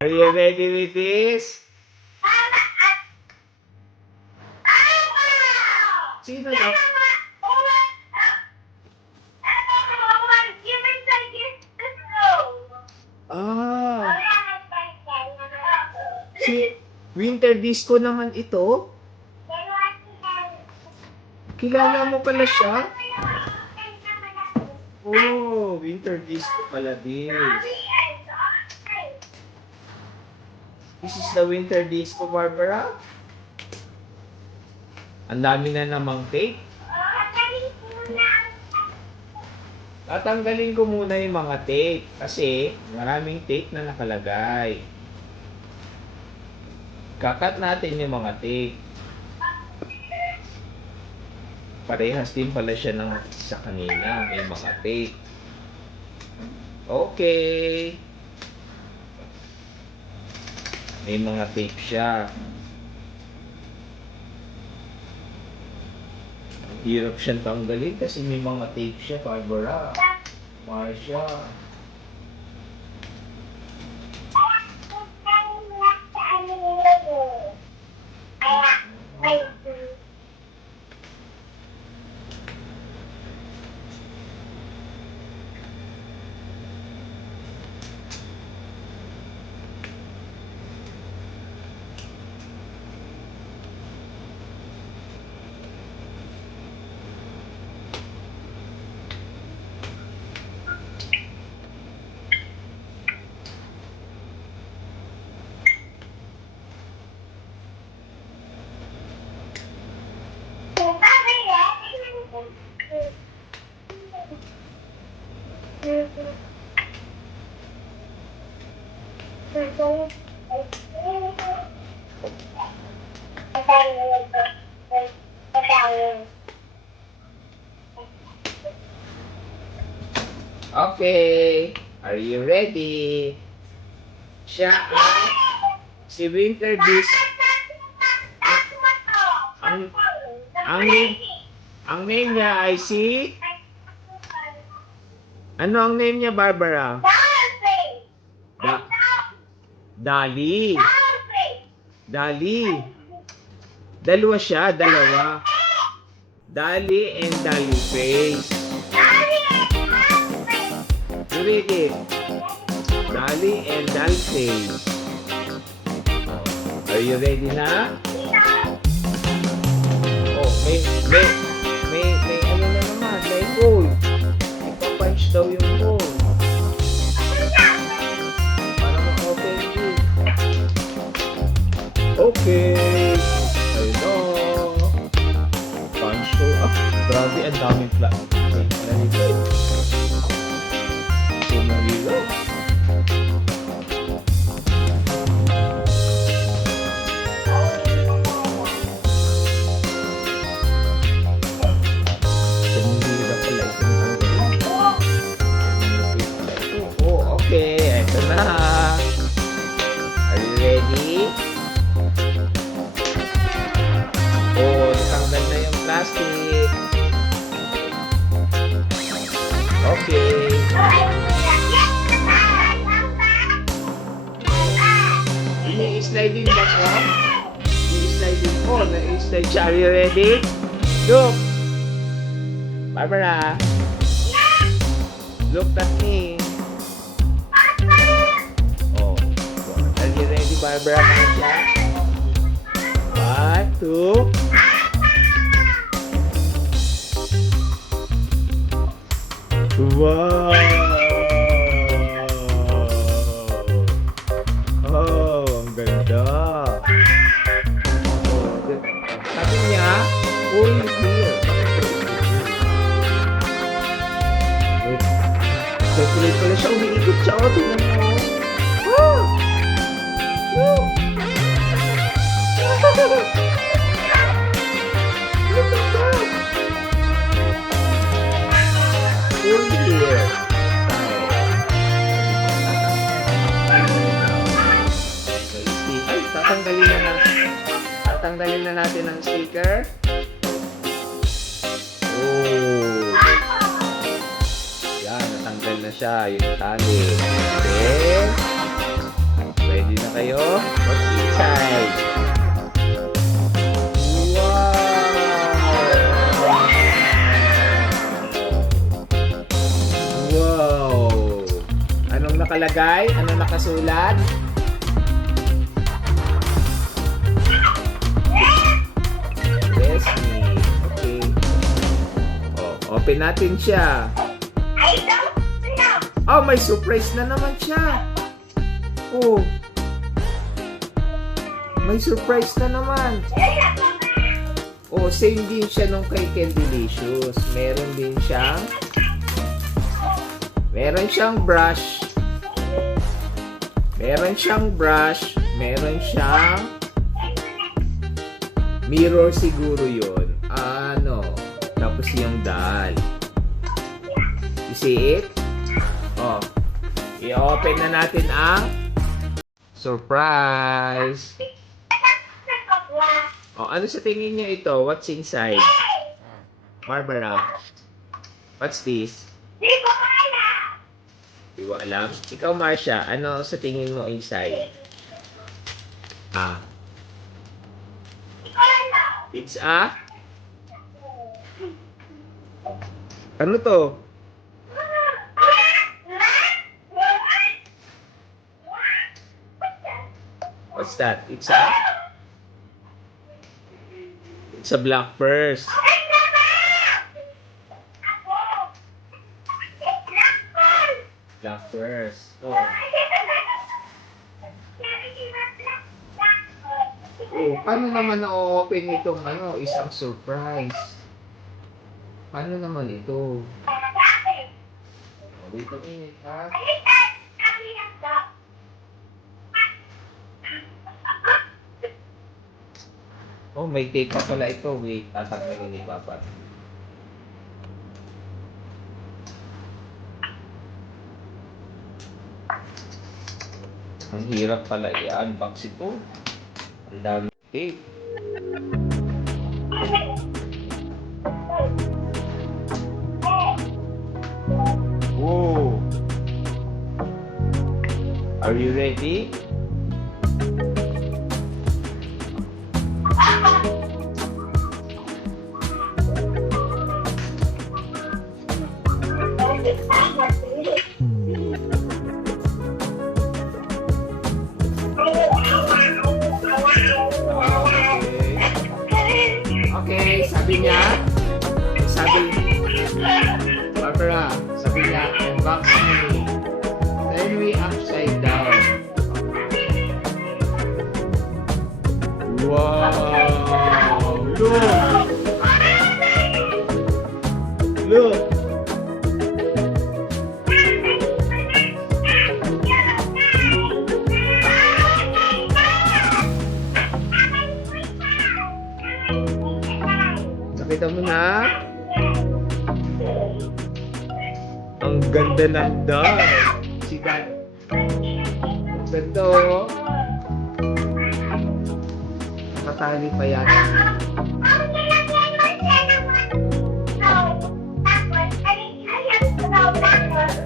Are you ready with this? Sino na? Ah, si Winter Disco naman ito? Kilala mo pala siya? Oh, Winter Disco pala din. This is the Winter Disco, Barbara. Ang dami na namang tape. Tatanggalin ko muna yung mga tape kasi maraming tape na nakalagay. Kakat natin yung mga tape. Parehas din pala siya ng sa kanina. May mga tape. Okay. May mga tape siya. Hirap siyang tanggalin kasi may mga tape siya, Barbara. Marsha. Okay, are you ready? Siya si Winter Disco. Ang, ang, ang name niya ay si... Ano ang name niya, Barbara? Da Dali. Dali. Dalawa siya, dalawa. Dali and Dali Face. Ready? Dali and Dali Face. Are you ready na? Oh, may ano na naman, may goal. Ipapunch daw yung goal. Para ma-open you. Okay. Ayun o. Punch to. Ah, grabe, ang daming flat. Nalito. Sumangilo. Okay, ito na. Are you ready? Oh, natanggal na yung plastic. Okay. I-sliding ba ko? I-sliding ko. Na-slide siya. Are you ready? Look. Barbara. Look at me. Are you ready, Barbara? One, two. Wow! Oh, ang ganda. Sabi niya, full clear. Kulit pala siya, umiikot siya. O, tingnan mo. Oh! Ay, tatanggalin na natin ang sticker. Oh. Yan, natanggal na siya yung tali. Okay. Pwede kayo? What's inside? Wow! Wow! Anong nakalagay? Anong nakasulat? Bestie. Okay. Oh, open natin siya. Oh, may surprise na naman siya. Oh. May surprise na naman. Oh, same din siya nung kay Candelicious. Meron siyang brush. Meron siyang mirror siguro yun. Ano? Tapos yung doll. You see it? Oh. I-open na natin ang surprise. Oh, ano sa tingin niyo ito? What's inside? Barbara. What's this? Di ko alam. Ikaw, Marcia, ano sa tingin mo inside? It's a? Ano to? What's that? It's a black purse. Black purse. Oh. Oh, paano naman na-open itong isang surprise? Paano naman ito? Oh, wait a minute, ha? Oh, may tape pa pala ito. Wait, tatanggalin ni Papa. Ang hirap pala i-unbox ito. Ang dami tape. Whoa! Are you ready? Okay, sabi Barbara, sabi niya, unbox me. Turn me upside down. Wow! Look! Nakita mo na? Ang ganda ng doll. Si Dad. Ang ganda, oh. Nakatali pa yan.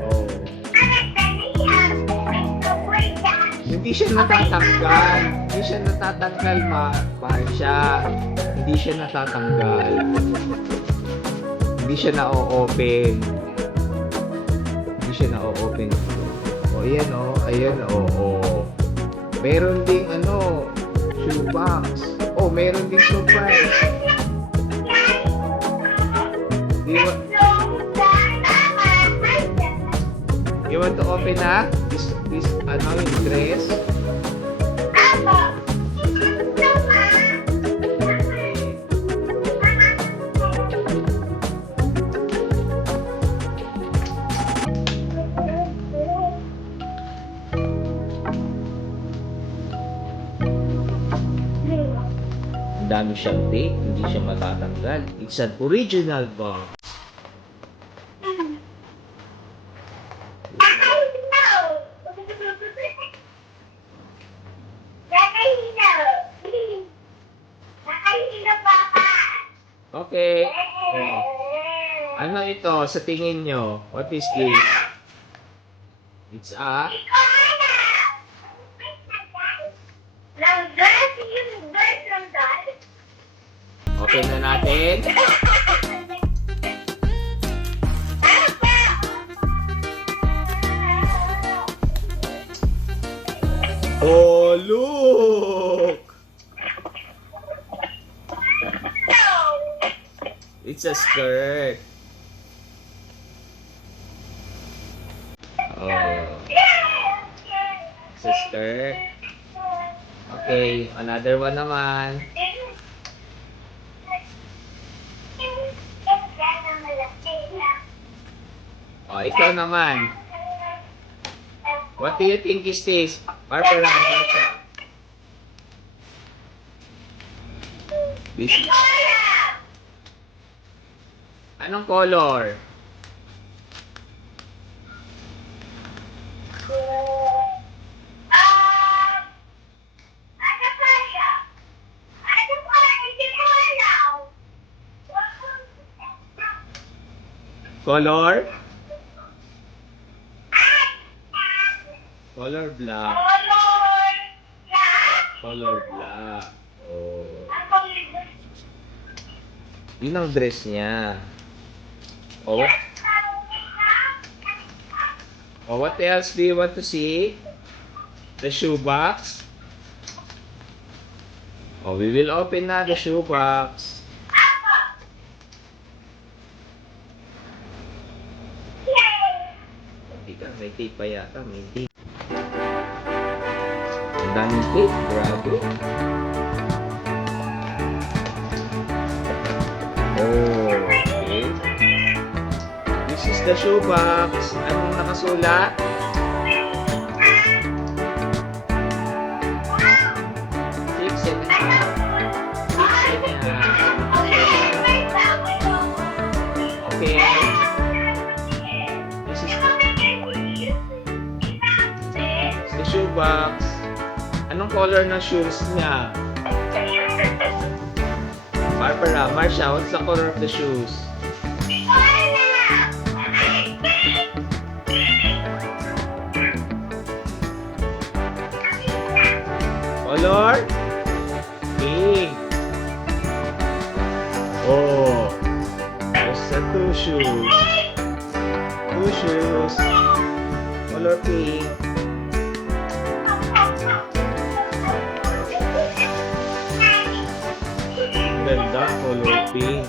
Oh. Hindi siya natatanggal. Hindi siya natatanggal, Marcia. Hindi siya natatanggal. Hindi siya na-o-open. Hindi siya na-o-open. O, ayan o. Ayan o. Meron ding shoebox. Oh, meron ding surprise. You want to open this yung dress? Ang dami siyang tape, hindi siya matatanggal. It's an original box. Okay. Oh. Ano ito sa tingin nyo? What is this? It's a open na natin. Oh, look! It's a skirt. Oh. It's a skirt. Okay, another one naman. Oh, ikaw naman. What do you think is this? Barbara, this. Anong color? Color? Color black. Color black. Oh. Yun ang dress niya. Oh. Oh, what else do you want to see? The shoebox? Oh, we will open na the shoebox. May tape pa yata, may tape. Ang daming tape, grabe. Oh, okay. This is the shoebox. Anong nakasulat? Okay. Shoebox. Anong color ng shoes niya? Barbara, Marsha, what's the color of the shoes? Color? Pink. Oh. There's the two shoes. Two shoes. Color pink. Ganda, color pink.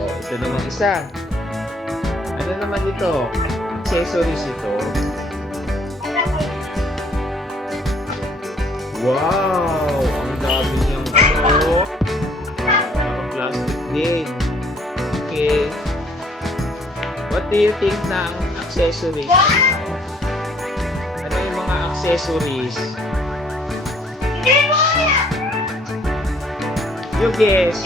Oh, ito naman isa. Ano naman ito? Accessories ito. Wow! Ang dami niyang ano. Plastic din. Okay. What do you think na ang accessories? Ano yung mga accessories? You guess.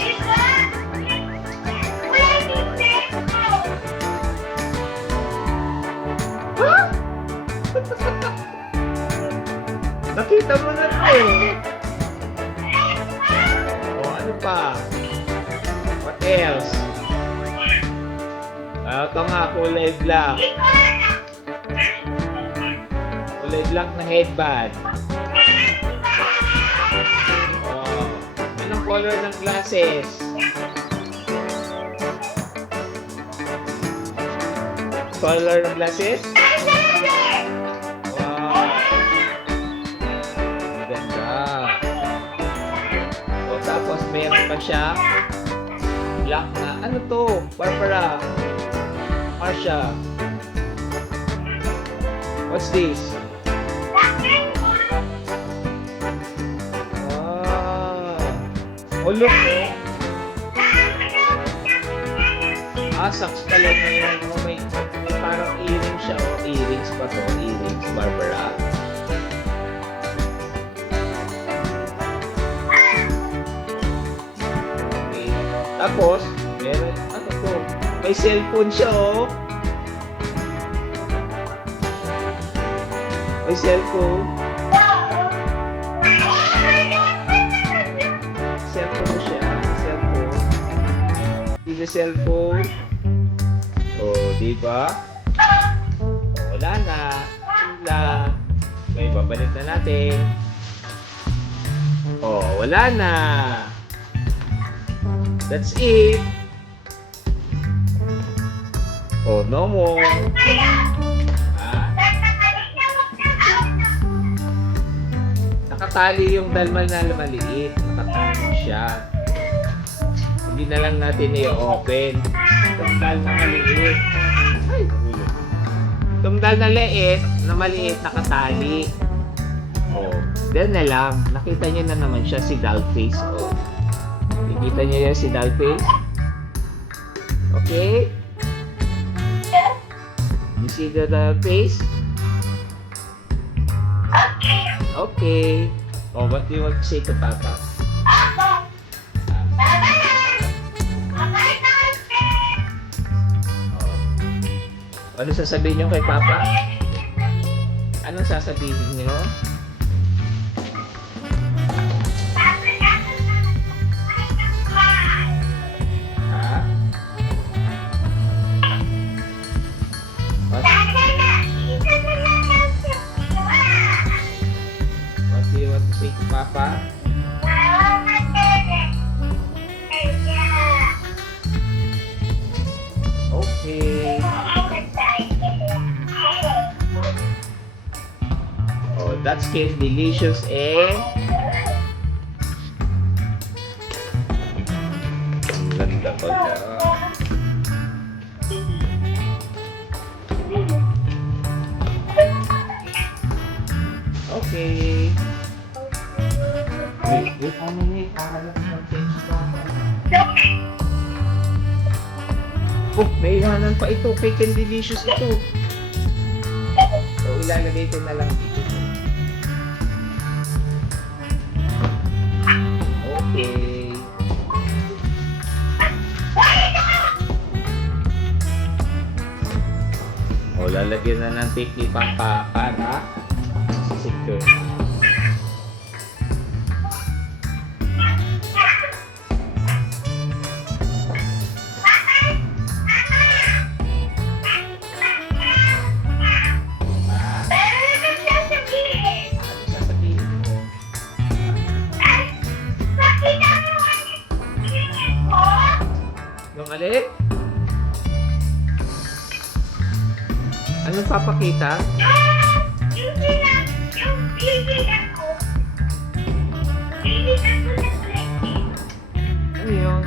Huh? Nakita mo na ito. O, ano pa? What else? Ito nga, kulay black. Kulay black na headband. Anong color ng glasses? Color ng glasses? Wow! Ganda! So, tapos mayroon pa siya black na, ano to? Barbara? Marsha? What's this? Oh, look. Socks pala na yun. Oh, may parang earrings siya. Oh, earrings pa to. Earrings, Barbara. Okay. Tapos, meron, ano to? May cellphone siya, oh. May cellphone. The cellphone. Oh, di ba? Wala na. Wala. May babalik na natin. Oh, wala na. That's it. Oh, no more. Ah, nakatali yung dalmal na maliit. Nakatali siya. Hindi na lang natin i-open. Tumdal na maliit. Ay, ulo. Tumdal na maliit, nakatali. Oh, then na lang. Nakita niyo na naman siya si Dollface. Oh. Nakikita niyo yan si Dollface? Okay? You see the Dollface? Okay. Oh, what do you want to say to Papa? Oh. Ano sasabihin niyo kay Papa? Anong sasabihin niyo? Ha? What do you want to say to Papa? Okay. Oh, that's cake delicious eh. Ang ganda pala. Okay. Wait, how many? Oh, may iwanan pa ito. Cake and delicious ito. So, ilalagay ko na lang dito. Okay. O, lalagyan na ng tape ni Papa para secure. Yung alin? Anong papakita? Ano yun?